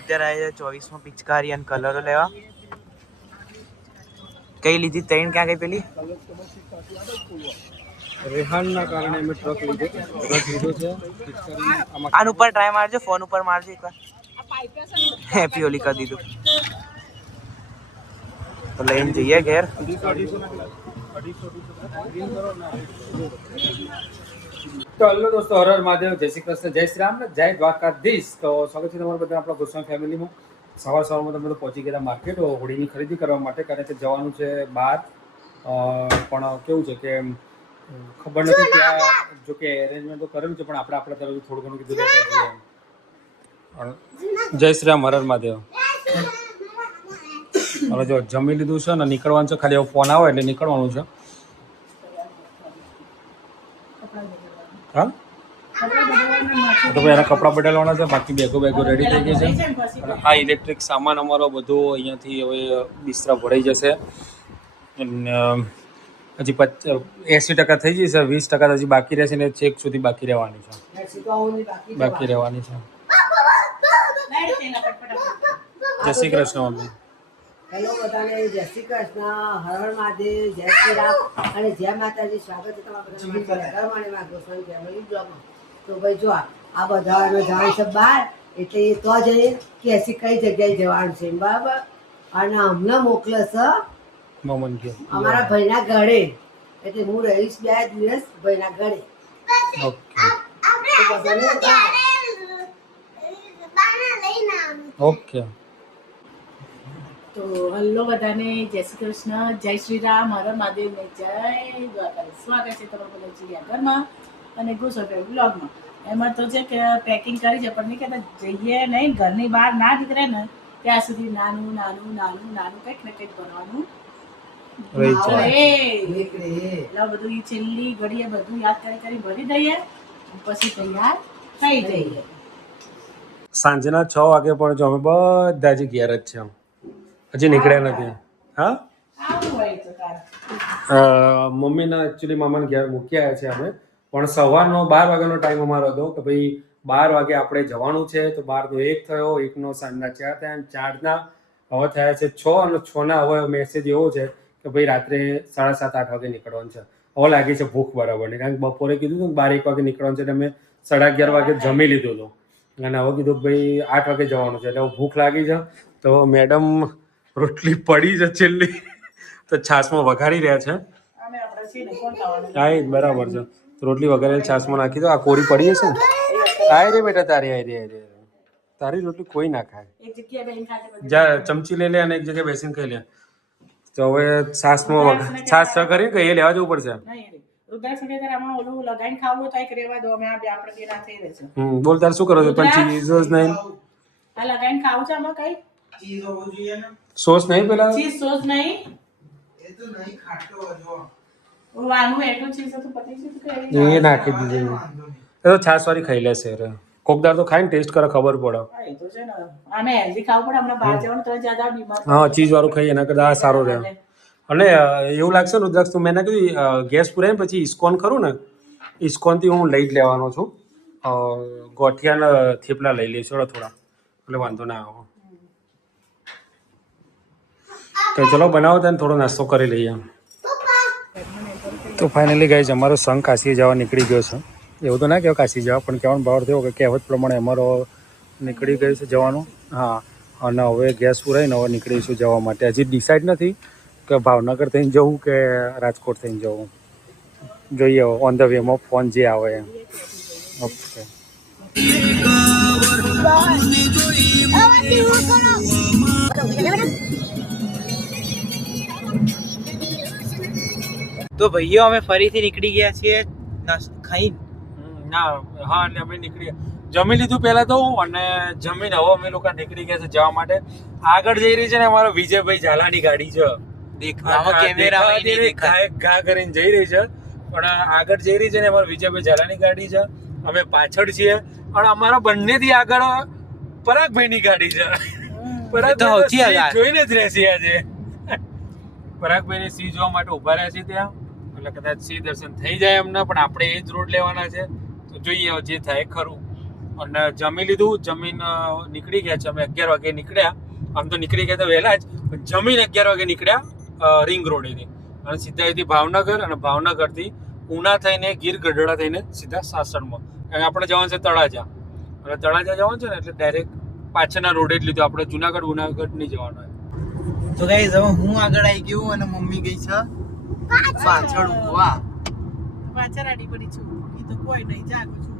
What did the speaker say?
અત્યારે આવ્યા 24માં પિચકારી અને કલરો લેવા. કઈ લીધી? 3 ક્યાં ગઈ પેલી? રેહાનના કારણે અમે ટ્રક લીધો છે. આન ઉપર ટ્રાય મારજો, ફોન ઉપર મારજો એકવાર. હેપી ઓલી કરી દીધું તો લઈને જઈએ ઘેર. તો હલો દોસ્તો, હર હર મહાદેવ, જય શ્રી કૃષ્ણ, જય શ્રી રામ, જય દ્વારકાધીશ. તો સ્વાગત છે તમારા બધા આપણા ગોસ્વામી ફેમિલીમાં. સવારમાં તમે પહોંચી ગયા માર્કેટ હોળીની ખરીદી કરવા માટે, કારણ કે જવાનું છે બહાર. પણ કેવું છે કે ખબર નથી ત્યાં, જો કે એરેન્જમેન્ટ તો કરેલું છે, પણ આપણે આપણા તરફથી થોડું ઘણું કીધું. જય શ્રી રામ, હર હર મહાદેવ. હવે જો જમી લીધું છે ને નીકળવાનું છે, ખાલી ફોન આવે એટલે નીકળવાનું છે. હા, તો ભાઈ એના કપડાં બદલવાના છે, બાકી બેગો રેડી થઈ ગઈ છે. અને આ ઇલેક્ટ્રિક સામાન અમારો બધો અહીંયાથી હવે બિસ્તરા ભરાઈ જશે. હજી 80% થઈ જશે, 20% હજી બાકી રહેશે ને ચેક સુધી બાકી રહેવાની છે. જય શ્રી કૃષ્ણ મમ્મી. હેલો બધાને, જય શ્રી કૃષ્ણ, હર હર મહાદેવ, જય શ્રી રામ અને જય માતાજી. સ્વાગત છે તમારા બધામાં ગોસ્વામી ફેમિલી બ્લોગમાં. તો ભાઈ જો આ બધા જવાનું છે બહાર, એટલે એ તો જઈએ કે એસી કઈ જગ્યાએ જવાનું છે બરાબર. અને હમણાં મોકલશે અમારા ભાઈના ઘરે, એટલે હું રહીશ 2 દિવસ ભાઈના ઘરે. ઓકે. તો હલો બધાને, જય શ્રી કૃષ્ણ, જય શ્રી રામ, હર મહાદેવ ને જય દ્વારકાધીશ. સ્વાગત છે તમારા બધા ચિડિયાઘરમાં અને ગોસ્વામી બ્લોગમાં. એમાં તો છે કે પેકિંગ કરી છે, પણ નહીં કહેતા જઈએ નહીં, ઘરની બહાર ના નીકળે ને ત્યાં સુધી નાનું કંઈક ને કંઈક ભરવાનું બધું છેલ્લી ઘડીએ બધું યાદ કરી ભરી દઈએ, પછી તૈયાર થઈ જઈએ. સાંજના 6 વાગે પણ જો અમે બધા જ ઘેર જ છે, હજી નીકળ્યા નથી. હા, મમ્મીના એકચ્યુઅલી મામાને ઘેર મૂકી આવ્યા છે અમે, પણ સવારનો 12 વાગ્યાનો ટાઈમ અમારો હતો કે ભાઈ 12 વાગે આપણે જવાનું છે. તો 12 નો 1 થયો, 1 નો સાંજના 4 થયા, 4 ના હવે થયા છે 6, અને 6 ના હવે મેસેજ એવો છે કે ભાઈ રાત્રે 7:30-8 વાગે નીકળવાનું છે. હવે લાગી છે ભૂખ બરાબરની, કારણ કે બપોરે કીધું હતું 12-1 વાગે નીકળવાનું છે, એટલે અમે 11:30 વાગે જમી લીધું હતું. અને હવે કીધું ભાઈ 8 વાગે જવાનું છે, એટલે ભૂખ લાગી છે. તો મેડમ રોટલી પડી છે છેલ્લી, તો છાશમાં વઘારી રહ્યા છે. હા, એ બરાબર છે. રોટલી વઘારેલી છાશમાં નાખી દો. આ કોરી પડી હશે ને? આય રે બેટા, તારી રોટલી કોઈ ના ખાય. જા ચમચી લઈ લે અને એક જગ્યાએ બેસીને ખાઈ લે. તો હવે છાશમાં છાશ કરી કે એ લેવા જવું પડશે. બોલ તાર શું કરો છો? પણ ચીઝ નહીં, સોસ નહીં, પેલા ચીઝ સોસ નહીં, એ નાખી દીધી. એ તો છાશ વાળી ખાઈ લેશે. કોકદાર તો ખાઈને ટેસ્ટ કરે, ખબર પડે. હા, ચીઝ વાળું ખાઈએ એના કરતા આ સારો રહે. અને એવું લાગશે ને રુદ્રાક્ષ, તો મેં કીધું ગેસ પુરાય પછી ઇસ્કોન ખરું ને, ઇસ્કોનથી હું લઈ જ લેવાનો છું. ગોઠિયાના થેપલા લઈ લઈશ થોડા, એટલે વાંધો ના આવે. તો ચલો બનાવો ત્યાં થોડો નાસ્તો કરી લઈએ. તો ફાઇનલી ગાઈઝ, અમારો સંઘ કાશી જવા નીકળી ગયો છે. એવું તો ના કહેવાય કાશી જવા, પણ કહેવાનો ભાવ થયો કે કહેવત પ્રમાણે અમારો નીકળી ગયું છે જવાનું. હા, અને હવે ગેસ પુરાઈને હવે નીકળીશું જવા માટે. હજી ડિસાઇડ નથી કે ભાવનગર થઈને જવું કે રાજકોટ થઈને જવું. જોઈએ ઓન ધ વેમાં ફોન જે આવે એમ. ઓકે. તો ભાઈઓ અમે ફરીથી નીકળી ગયા છીએ ખાઈ. ના, હા, એટલે અમે નીકળી જમી લીધું પહેલા તો, અને જમીને હવે અમે લોકો નીકળી ગયા છે જવા માટે. આગળ જઈ રહી છે ને અમારો વિજયભાઈ ઝાલાની ગાડી છે. ઘા કરીને જઈ રહી છે, પણ આગળ જઈ રહી છે ને અમારા વિજયભાઈ ઝાલાની ગાડી છે. અમે પાછળ છીએ, અને અમારા બંનેથી આગળ પરાગભાઈની ગાડી છે. પરાગભાઈ જોઈને જ રહેશે આજે. પરાગભાઈને સિંહ જોવા માટે ઉભા રહ્યા છે ત્યાં, એટલે કદાચ સિંહ દર્શન થઈ જાય એમના, પણ આપણે એ જ રોડ લેવાના છે. તો જોઈએ જે થાય ખરું. અને જમી લીધું. જમીન નીકળી ગયા છે અમે 11 વાગે નીકળ્યા. આમ તો નીકળી ગયા તો વહેલા જ, પણ જમીન 11 વાગે નીકળ્યા રિંગ રોડેથી અને સીધા અહીંથી ભાવનગર અને ભાવનગરથી ઉના થઈને ગીર ગઢડા થઈને સીધા સાસણમાં. અને આપણે જવાનું છે તળાજા અને તળાજા જવાનું છે ને એટલે ડાયરેક્ટ પાછળના રોડે જ લીધું. આપણે જુનાગઢ નહીં જવાનું. તો ગાઈઝ હવે હું આગળ આવી ગયું અને મમ્મી ગઈ છે પાછળ ઊભા. પાછળ આડી પડી છું, કીધું કોઈ નહીં, જાગું છું.